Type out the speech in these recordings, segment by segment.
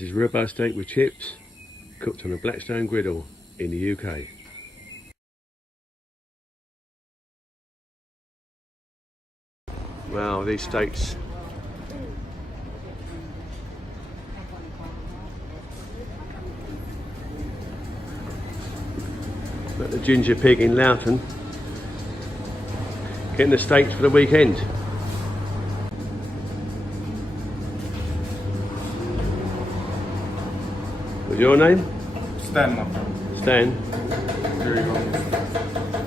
This is ribeye steak with chips, cooked on a Blackstone griddle in the UK. Wow, these steaks. Got the ginger pig in Loughton. Getting the steaks for the weekend. What's your name? Stan, my friend. Stan. Here you go.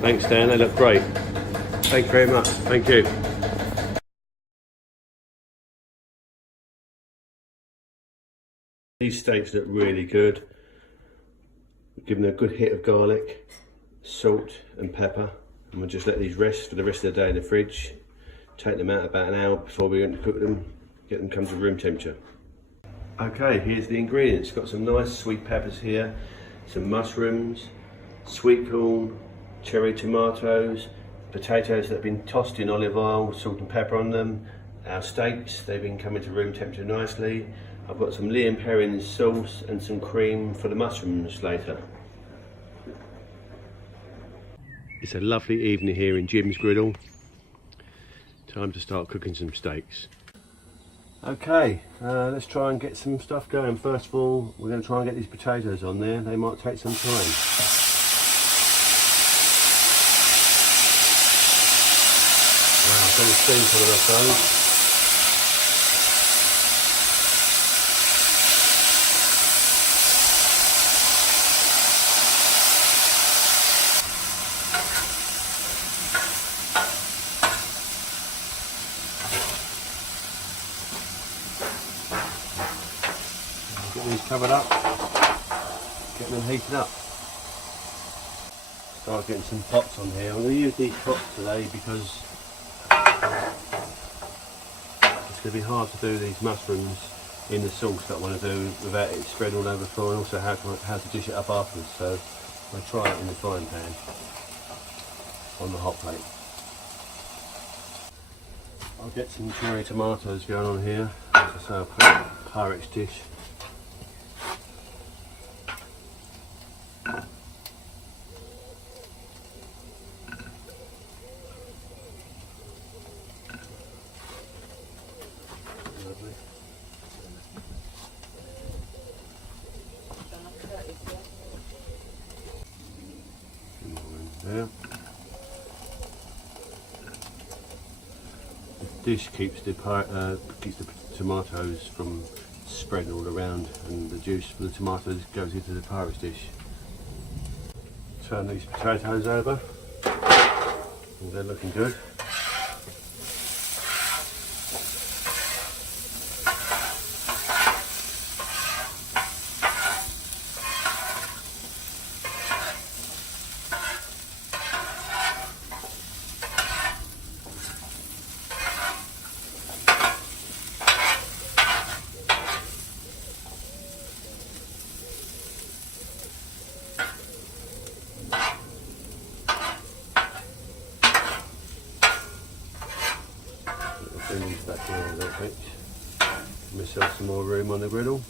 Thanks, Stan. They look great. Thank you very much. Thank you. These steaks look really good. Give them a good hit of garlic, salt and pepper, and we'll just let these rest for the rest of the day in the fridge. Take them out about an hour before we're going to cook them, get them come to room temperature. Okay, here's the ingredients. Got some nice sweet peppers here, some mushrooms, sweet corn, cherry tomatoes, potatoes that have been tossed in olive oil, salt and pepper on them, our steaks, they've been coming to room temperature nicely. I've got some Lea & Perrins sauce and some cream for the mushrooms later. It's a lovely evening here in Jim's Griddle. Time to start cooking some steaks. Okay, let's try and get some stuff going. First of all, we're going to try and get these potatoes on there. They might take some time. Wow, so the steam coming off those. Get these covered up, get them heated up. Start getting some pots on here. I'm going to use these pots today because it's going to be hard to do these mushrooms in the sauce that I want to do without it spread all over the floor, and also how to dish it up afterwards. So I'll try it in the frying pan on the hot plate. I'll get some cherry tomatoes going on here. As I say, I'll put a Pyrex dish. There. This dish keeps the tomatoes from spreading all around, and the juice from the tomatoes goes into the Pyrex dish. Turn these potatoes over, and they're looking good. Bring these back here a little bit. Give myself some more room on the griddle.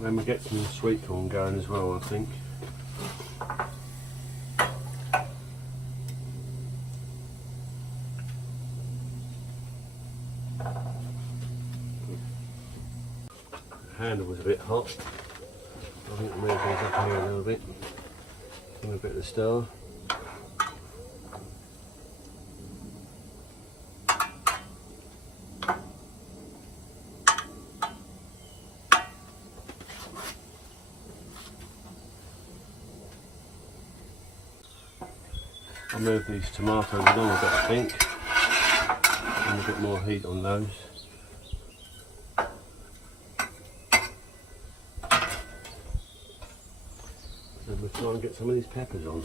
Then we get some sweet corn going as well, I think. The handle was a bit hot. I think I'll move these up here a little bit. Give them a bit of the stir. I'll move these tomatoes along a bit, I think. And a bit more heat on those. And we'll try and get some of these peppers on.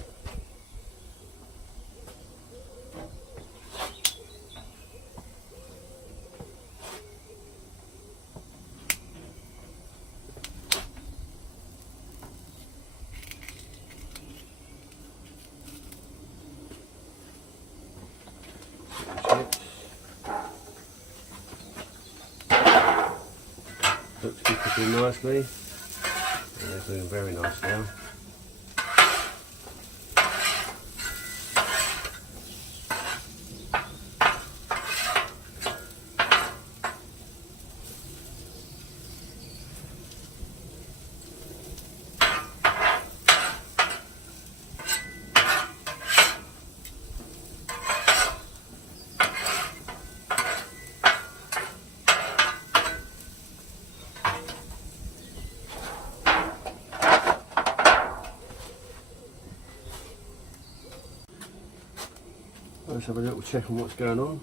cooking nicely. And they're doing very nice now. Let's have a little check on what's going on.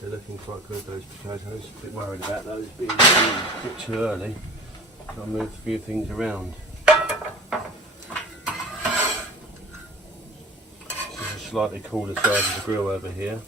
They're looking quite good, those potatoes. A bit worried about those being a bit too early. So I'll move a few things around. This is a slightly cooler side of the grill over here.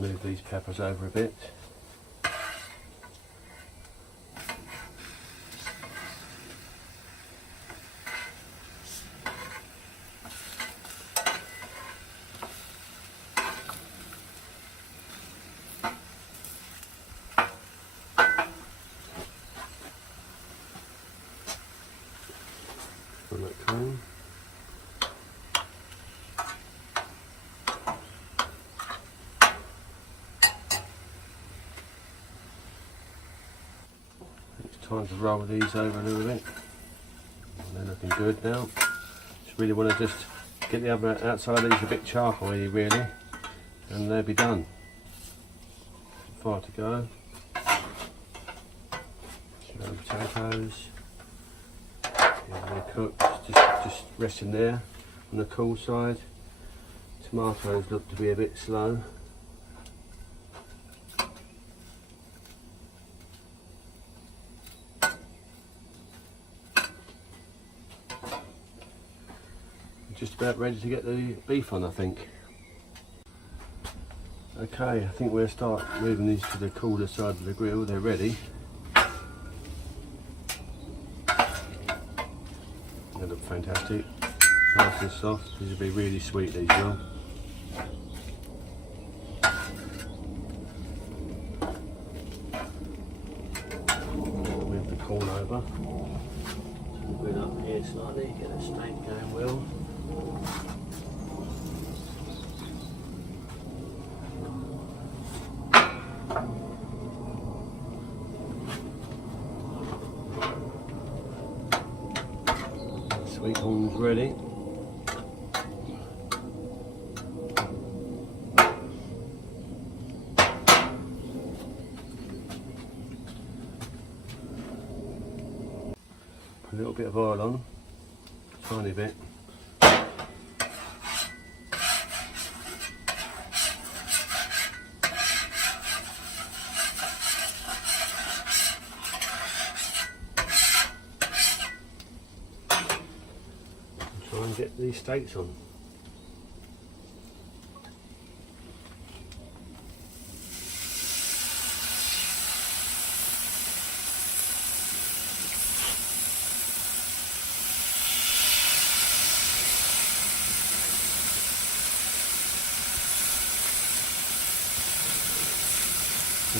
Move these peppers over a bit. That clean. Time to roll these over a little bit. They're looking good now. Just really want to just get the other outside of these a bit charcoaly really, and they'll be done. Far to go. So potatoes. They're cooked, just resting there on the cool side. Tomatoes look to be a bit slow. Just about ready to get the beef on, I think. Okay, I think we'll start moving these to the cooler side of the grill. They're ready. They look fantastic. Nice and soft. These will be really sweet, these will. Move the corn over. Move it up here slightly, get the steak going well. Sweet corn's ready. Put a little bit of oil on, tiny bit. Try and get these steaks on.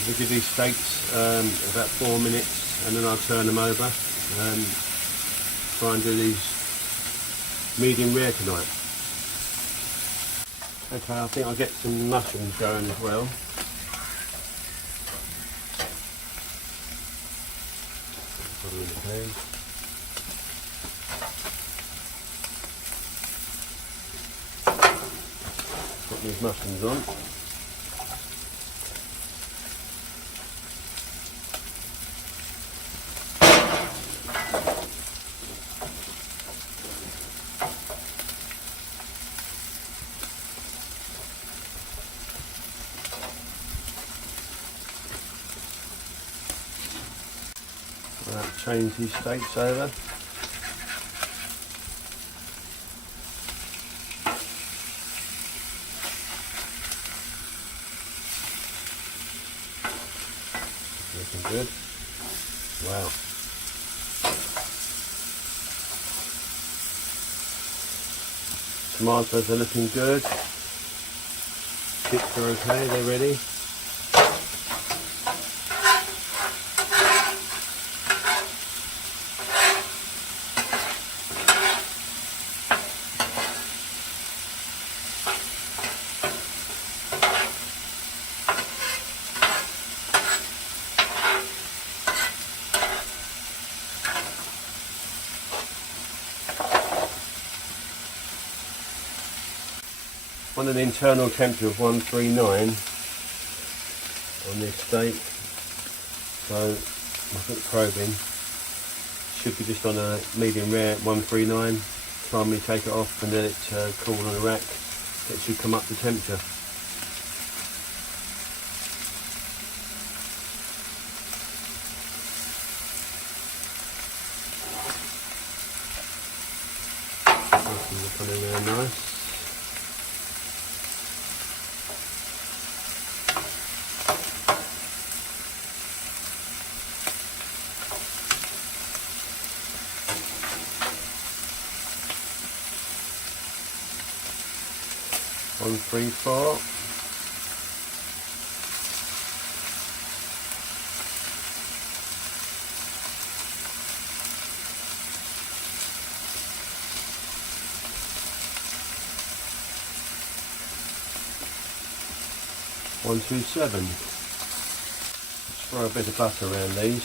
We give these steaks about 4 minutes and then I'll turn them over. Try and do these medium rare tonight. Okay, I think I'll get some mushrooms going as well. Okay. Put these mushrooms on. Right, change these steaks over. Looking good. Wow. Tomatoes are looking good. Chips are okay, they're ready. On an internal temperature of 139 on this steak, so I think probing should be just on a medium rare at 139. Finally take it off and let it cool on a rack. It should come up to temperature. Put it in there nice. One, three, four. One, two, seven. Let's throw a bit of butter around these.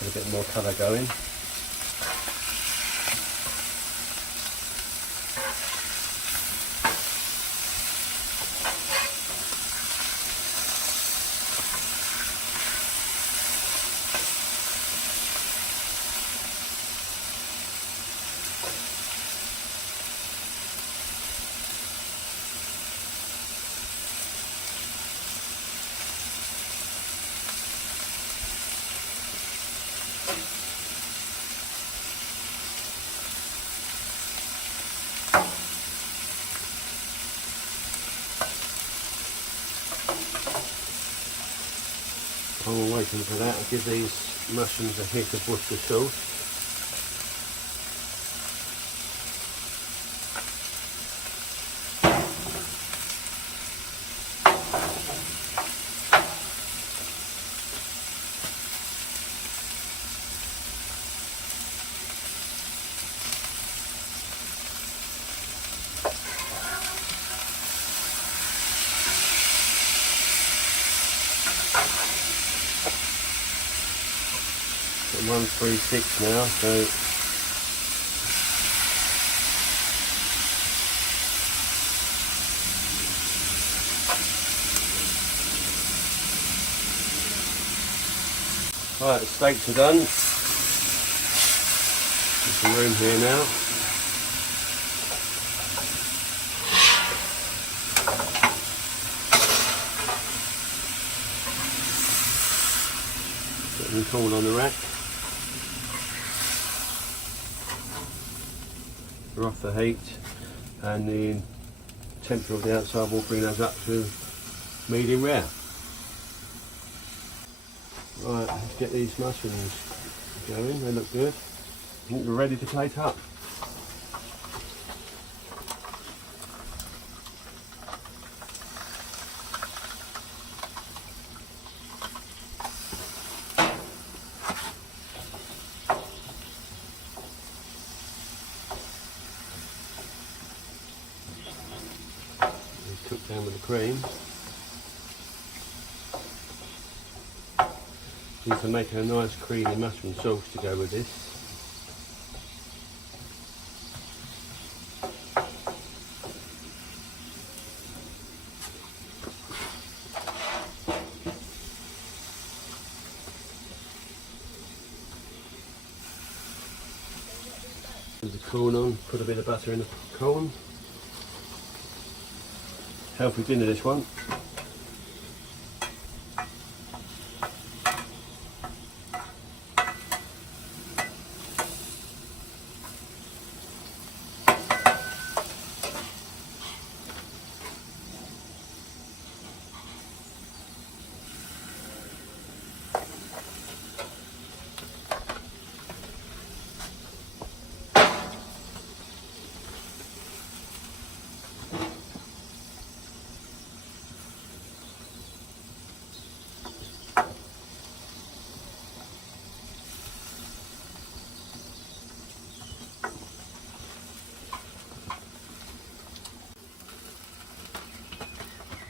Get a bit more colour going. While we're waiting for that, I'll give these mushrooms a hit of Worcester sauce. At 136 now, so right, the steaks are done. There's some room here now. Put them cool on the rack. We're off the heat, and the temperature of the outside will bring those up to medium rare. Right, let's get these mushrooms going, they look good. I think we're ready to plate up. Cooked down with the cream. Into making a nice creamy mushroom sauce to go with this. Put the corn on, put a bit of butter in the corn. Healthy dinner this one.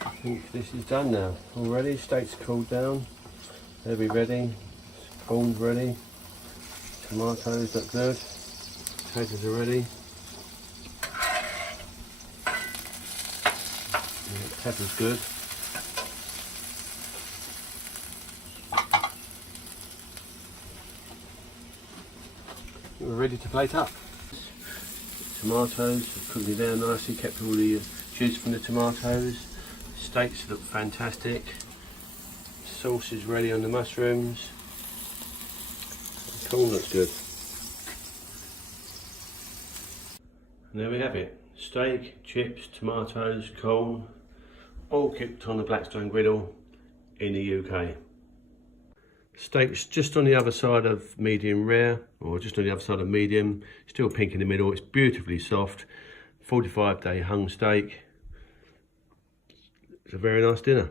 I think this is done now already. Steak's cooled down. They'll be ready. Corn's ready. Tomatoes look good. Potatoes are ready. Yeah, pepper's good. We're ready to plate up. Tomatoes, cooking it down nicely, kept all the juice from the tomatoes. Steaks look fantastic. Sauce is ready on the mushrooms. The corn looks good. And there we have it. Steak, chips, tomatoes, corn, all cooked on the Blackstone griddle in the UK. Steak's just on the other side of medium rare, or just on the other side of medium. Still pink in the middle. It's beautifully soft. 45-day hung steak. It's a very nice dinner.